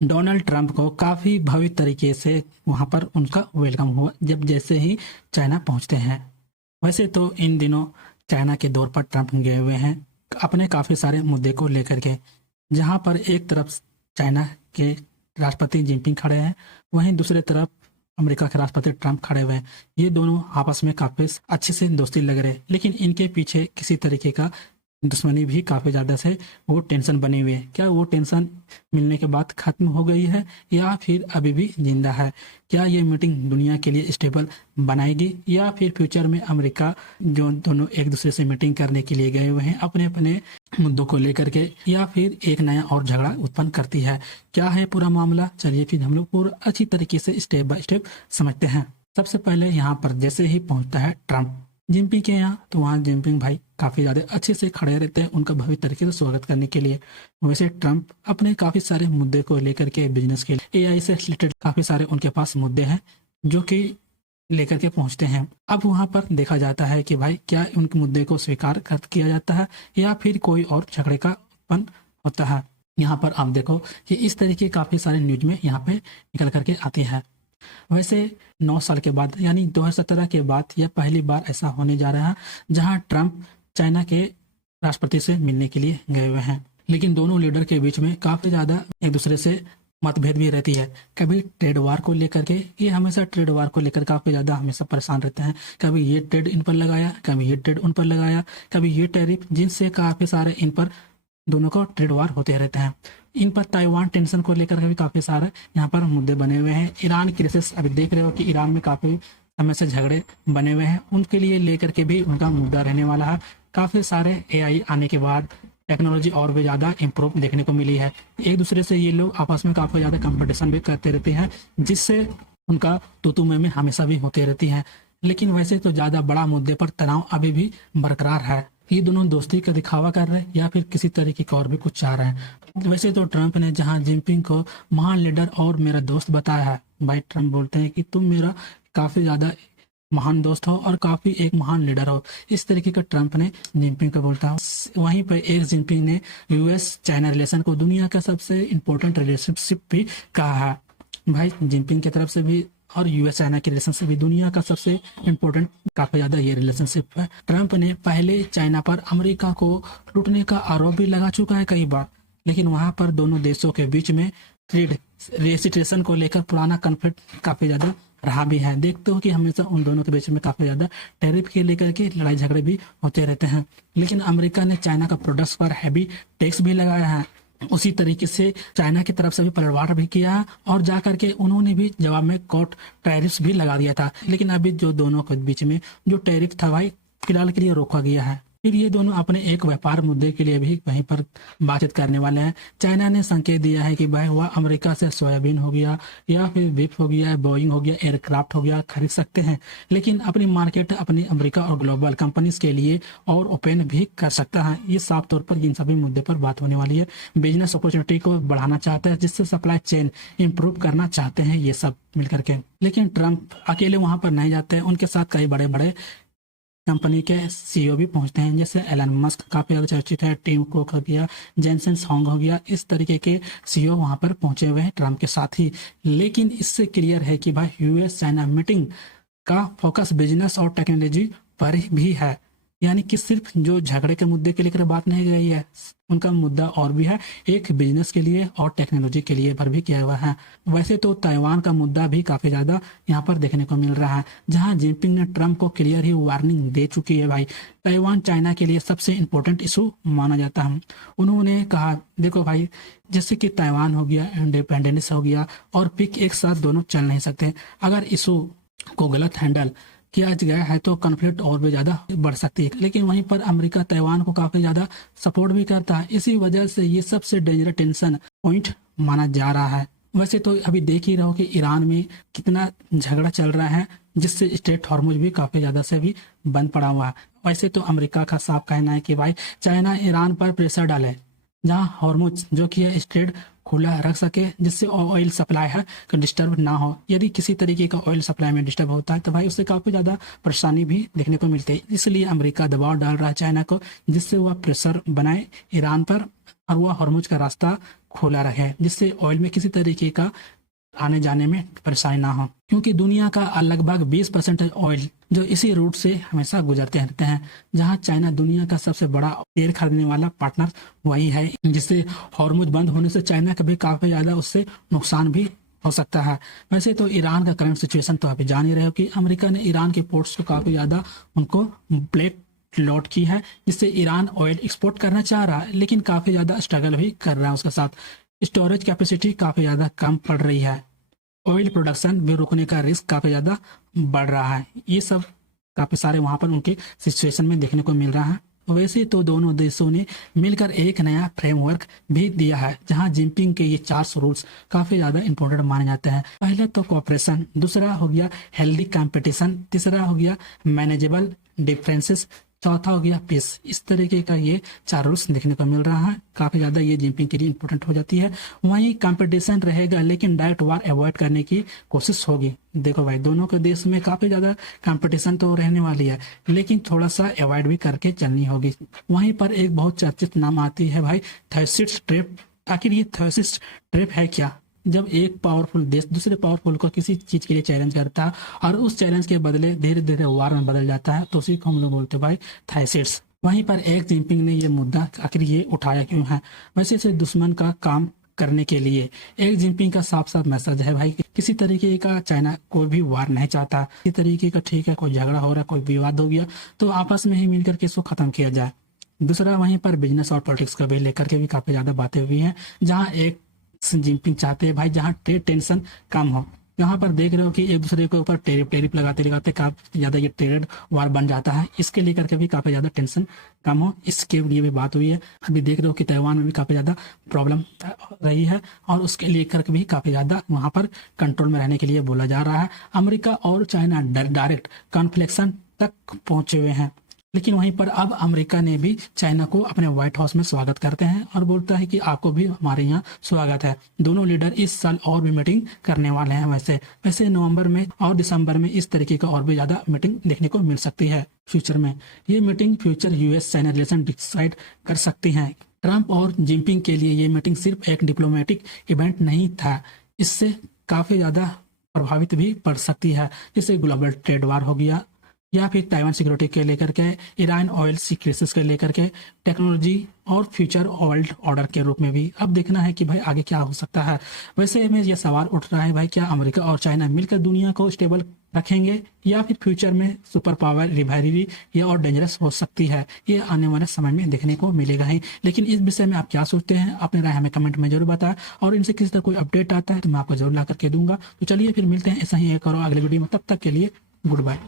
Donald Trump को काफ़ी भव्य तरीके से वहाँ पर उनका वेलकम हुआ जब जैसे ही चाइना पहुँचते हैं। वैसे तो इन दिनों चाइना के दौर पर ट्रंप गए हुए हैं अपने काफ़ी सारे मुद्दे को लेकर के, जहाँ पर एक तरफ चाइना के राष्ट्रपति जिनपिंग खड़े हैं, वहीं दूसरी तरफ अमेरिका के राष्ट्रपति ट्रंप खड़े हुए हैं। ये दोनों आपस में काफ़ी अच्छे से दोस्ती लग रहे हैं, लेकिन इनके पीछे किसी तरीके का दुश्मनी भी काफ़ी ज़्यादा से वो टेंशन बनी हुई है। क्या वो टेंशन मिलने के बाद ख़त्म हो गई है या फिर अभी भी जिंदा है? क्या ये मीटिंग दुनिया के लिए स्टेबल बनाएगी या फिर फ्यूचर में अमेरिका जो दोनों एक दूसरे से मीटिंग करने के लिए गए हुए हैं अपने अपने मुद्दों को लेकर के, या फिर एक नया और झगड़ा उत्पन्न करती है? क्या है पूरा मामला? चलिए फिर हम लोग पूरा अच्छी तरीके से स्टेप बाय स्टेप समझते हैं। सबसे पहले यहाँ पर जैसे ही पहुँचता है ट्रंप जिनपिंग के यहाँ, तो वहाँ जिनपिंग भाई काफ़ी ज़्यादा अच्छे से खड़े रहते हैं उनका भव्य तरीके से स्वागत करने के लिए। वैसे ट्रंप अपने काफ़ी सारे मुद्दे को लेकर के, बिजनेस के लिए, एआई से रिलेटेड काफ़ी सारे उनके पास मुद्दे हैं जो कि लेकर के पहुंचते हैं। अब वहाँ पर देखा जाता है कि भाई क्या उनके मुद्दे को स्वीकार कर किया जाता है या फिर कोई और झगड़े का उत्पन्न होता है। यहाँ पर आप देखो कि इस तरीके काफ़ी सारे न्यूज में यहाँ पे निकल करके आते हैं। वैसे 9 साल के बाद यानी 2017 के बाद यह पहली बार ऐसा होने जा रहा है जहां ट्रंप चाइना के राष्ट्रपति से मिलने के लिए गए हुए हैं। लेकिन दोनों लीडर के बीच में काफ़ी ज़्यादा एक दूसरे से मतभेद भी रहती है। कभी ट्रेड वार को लेकर के, ये हमेशा ट्रेड वार को लेकर काफ़ी ज़्यादा हमेशा परेशान रहते हैं। कभी ये ट्रेड इन पर लगाया, कभी ये ट्रेड उन पर लगाया, कभी ये टैरिफ, जिनसे काफ़ी सारे इन पर दोनों को ट्रेड वार होते रहते हैं। इन पर ताइवान टेंशन को लेकर के भी काफ़ी सारे यहाँ पर मुद्दे बने हुए हैं। ईरान क्राइसिस अभी देख रहे हो कि ईरान में काफ़ी समय से झगड़े बने हुए हैं, उनके लिए लेकर के भी उनका मुद्दा रहने वाला है। काफ़ी सारे एआई आने के बाद टेक्नोलॉजी और भी ज़्यादा इम्प्रूव देखने को मिली है। एक दूसरे से ये लोग आपस में काफ़ी ज़्यादा कंपटीशन भी करते रहते हैं, जिससे उनका तू में हमेशा भी होती रहती है। लेकिन वैसे तो ज़्यादा बड़ा मुद्दे पर तनाव अभी भी बरकरार है। ये दोनों दोस्ती का दिखावा कर रहे हैं या फिर किसी तरीके का और भी कुछ चाह रहे हैं। वैसे तो ट्रंप ने जहां जिनपिंग को महान लीडर और मेरा दोस्त बताया है, भाई ट्रंप बोलते हैं कि तुम मेरा काफ़ी ज़्यादा महान दोस्त हो और काफ़ी एक महान लीडर हो, इस तरीके का ट्रंप ने जिनपिंग को बोलता है। वहीं पर एक जिनपिंग ने यूएस चाइना रिलेशन को दुनिया का सबसे इम्पोर्टेंट रिलेशनशिप भी कहा है। भाई जिनपिंग की तरफ से भी और यूएस चाइना के रिलेशनशिप भी दुनिया का सबसे इम्पोर्टेंट काफी ज्यादा ये रिलेशनशिप है। ट्रंप ने पहले चाइना पर अमेरिका को लूटने का आरोप भी लगा चुका है कई बार, लेकिन वहां पर दोनों देशों के बीच में ट्रेड रेसिस्ट्रेशन को लेकर पुराना कॉन्फ्लिक्ट काफी ज्यादा रहा भी है। देखते हो कि हमेशा उन दोनों के बीच में काफी ज्यादा टैरिफ के लेकर के लड़ाई झगड़े भी होते रहते हैं। लेकिन अमेरिका ने चाइना का प्रोडक्ट्स पर हैवी टैक्स भी लगाया है, उसी तरीके से चाइना की तरफ से भी पलटवार भी किया और जाकर के उन्होंने भी जवाब में कोर्ट टैरिफ्स भी लगा दिया था। लेकिन अभी जो दोनों के बीच में जो टैरिफ था भाई फिलहाल के लिए रोका गया है। फिर ये दोनों अपने एक व्यापार मुद्दे के लिए भी वहीं पर बातचीत करने वाले हैं। चाइना ने संकेत दिया है कि भाई वह अमेरिका से सोयाबीन हो गया या फिर बीफ हो गया, बोइंग हो गया, एयरक्राफ्ट हो गया खरीद सकते हैं, लेकिन अपनी मार्केट अपनी अमेरिका और ग्लोबल कंपनीज के लिए और ओपन भी कर सकता है। ये साफ तौर पर इन सभी मुद्दे पर बात होने वाली है। बिजनेस अपॉर्चुनिटी को बढ़ाना चाहता है, जिससे सप्लाई चेन इंप्रूव करना चाहते हैं ये सब मिलकर के। लेकिन ट्रंप अकेले वहां पर नहीं जाते हैं, उनके साथ कई बड़े बड़े कंपनी के सीईओ भी पहुंचते हैं, जैसे एलन मस्क काफी ज्यादा चर्चित है, टिम कुक हो गया, जेनसन होंग हो गया, इस तरीके के सीईओ वहां पर पहुंचे हुए हैं ट्रंप के साथ ही। लेकिन इससे क्लियर है कि भाई यूएस चाइना मीटिंग का फोकस बिजनेस और टेक्नोलॉजी पर भी है, यानी कि सिर्फ जो झगड़े के मुद्दे के लेकर बात नहीं गई है, उनका मुद्दा और भी है, एक बिजनेस के लिए और टेक्नोलॉजी के लिए पर भी किया हुआ है। वैसे तो ताइवान का मुद्दा भी काफी ज्यादा यहाँ पर देखने को मिल रहा है, जहां जिनपिंग ने ट्रंप को क्लियर ही वार्निंग दे चुकी है। भाई ताइवान चाइना के लिए सबसे इम्पोर्टेंट इशू माना जाता है। उन्होंने कहा देखो भाई, जैसे कि ताइवान हो गया, इंडिपेंडेंस हो गया और पिक एक साथ दोनों चल नहीं सकते। अगर इशू को गलत हैंडल किया गया है तो कॉन्फ्लिक्ट और भी ज्यादा बढ़ सकती है। लेकिन वहीं पर अमेरिका ताइवान को काफी ज्यादा सपोर्ट भी करता है, इसी वजह से ये सबसे डेंजरस टेंशन पॉइंट माना जा रहा है। वैसे तो अभी देख ही रहो कि ईरान में कितना झगड़ा चल रहा है, जिससे स्ट्रेट हॉर्मुज भी काफी ज्यादा से भी बंद पड़ा हुआ है। वैसे तो अमेरिका का साफ कहना है कि भाई चाइना ईरान पर प्रेशर डाले, जहां हॉर्मुज जो कि है स्ट्रेट खुला रख सके, जिससे ऑयल सप्लाई है डिस्टर्ब ना हो। यदि किसी तरीके का ऑयल सप्लाई में डिस्टर्ब होता है तो भाई उससे काफी ज्यादा परेशानी भी देखने को मिलती है। इसलिए अमेरिका दबाव डाल रहा है चाइना को, जिससे वह प्रेशर बनाए ईरान पर और वह हॉर्मुज का रास्ता खोला रहे, जिससे ऑयल में किसी तरीके का आने जाने में परेशानी ना हो, क्योंकि दुनिया का लगभग 20% ऑयल जो इसी रूट से हमेशा गुजरते रहते हैं। जहां चाइना दुनिया का सबसे बड़ा तेल खरीदने वाला पार्टनर वही है, जिससे हॉर्मुज बंद होने से चाइना का भी काफी ज्यादा उससे नुकसान भी हो सकता है। वैसे तो ईरान का करंट सिचुएशन तो अभी जान ही रहे हो कि अमेरिका ने ईरान के पोर्ट्स को काफी ज्यादा उनको ब्लैक लॉट की है, जिससे ईरान ऑयल एक्सपोर्ट करना चाह रहा है, लेकिन काफी ज्यादा स्ट्रगल भी कर रहा है। उसके साथ स्टोरेज कैपेसिटी काफी ज्यादा कम पड़ रही है, ऑयल प्रोडक्शन भी रुकने का रिस्क काफी ज्यादा बढ़ रहा है। ये सब काफी सारे वहां पर उनके सिचुएशन में देखने को मिल रहा है। वैसे तो दोनों देशों ने मिलकर एक नया फ्रेमवर्क भी दिया है, जहां जिनपिंग के ये 4 रूल्स काफी ज्यादा इंपॉर्टेंट माने जाते हैं। पहले तो कोऑपरेशन, दूसरा हो गया हेल्दी कंपटीशन, तीसरा हो गया मैनेजेबल डिफरेंसेस, चौथा हो गया पीस। इस तरीके का ये 4 रूल्स देखने को मिल रहा है, काफी ज्यादा ये जिनपिंग के लिए इंपॉर्टेंट हो जाती है। वहीं कंपटीशन रहेगा, लेकिन डायरेक्ट वार अवॉइड करने की कोशिश होगी। देखो भाई, दोनों के देश में काफी ज्यादा कंपटीशन तो रहने वाली है, लेकिन थोड़ा सा अवॉइड भी करके चलनी होगी। वहीं पर एक बहुत चर्चित नाम आती है भाई, थर्सिस ट्रैप। आखिर ये थर्सिस ट्रैप है क्या? जब एक पावरफुल देश दूसरे पावरफुल को किसी चीज के लिए चैलेंज करता है और उस चैलेंज के बदले धीरे धीरे वार में बदल जाता है, तो उसी को हम लोग बोलते हैं भाई थर्सिस। वहीं पर एक जिनपिंग ने ये मुद्दा आखिर ये उठाया क्यों है? वैसे से दुश्मन का काम करने के लिए एक जिनपिंग का साफ साफ मैसेज है भाई, किसी तरीके का चाइना कोई भी वार नहीं चाहता। किसी तरीके का ठीक है, कोई झगड़ा हो रहा है, कोई विवाद हो गया, तो आपस में ही मिलकर के इसको खत्म किया जाए। दूसरा, वहीं पर बिजनेस और पॉलिटिक्स को भी लेकर के भी काफी ज्यादा बातें हुई हैं, जहाँ एक जिनपिंग चाहते हैं भाई जहां ट्रेड टेंशन कम हो। यहाँ पर देख रहे हो कि एक दूसरे के ऊपर टेरिफ लगाते लगाते काफी ज्यादा ये ट्रेड वार बन जाता है। इसके लेकर के भी काफी ज्यादा टेंशन कम हो, इसके लिए भी बात हुई है। अभी देख रहे हो कि ताइवान में भी काफी ज्यादा प्रॉब्लम रही है, और उसके लेकर के भी काफी ज्यादा वहां पर कंट्रोल में रहने के लिए बोला जा रहा है। अमेरिका और चाइना डायरेक्ट कॉन्फ्लिक्शन तक पहुंचे हुए हैं, लेकिन वहीं पर अब अमेरिका ने भी चाइना को अपने व्हाइट हाउस में स्वागत करते हैं और बोलता है कि आपको भी हमारे यहाँ स्वागत है। दोनों लीडर इस साल और भी मीटिंग करने वाले हैं। वैसे नवंबर में और दिसंबर में इस तरीके का और भी ज्यादा मीटिंग देखने को मिल सकती है फ्यूचर में। ये meeting future US China relation decide कर सकती है। ट्रंप और जिनपिंग के लिए ये मीटिंग सिर्फ एक डिप्लोमेटिक इवेंट नहीं था, इससे काफी ज्यादा प्रभावित भी पड़ सकती है, जैसे ग्लोबल ट्रेड वार हो गया, या फिर ताइवान सिक्योरिटी के लेकर के, ईरान ऑयल क्राइसिस के लेकर के, टेक्नोलॉजी और फ्यूचर वर्ल्ड ऑर्डर के रूप में भी। अब देखना है कि भाई आगे क्या हो सकता है। वैसे में यह सवाल उठ रहा है भाई, क्या अमेरिका और चाइना मिलकर दुनिया को स्टेबल रखेंगे, या फिर फ्यूचर में सुपर पावर रिवाइवरी या और डेंजरस हो सकती है? ये आने वाले समय में देखने को मिलेगा ही। लेकिन इस विषय में आप क्या सोचते हैं, अपनी राय हमें कमेंट में जरूर बताएं, और इनसे किसी तरह कोई अपडेट आता है तो मैं आपको जरूर ला करके दूंगा। तो चलिए फिर मिलते हैं ऐसा ही एक और अगले वीडियो में, तब तक के लिए गुड बाय।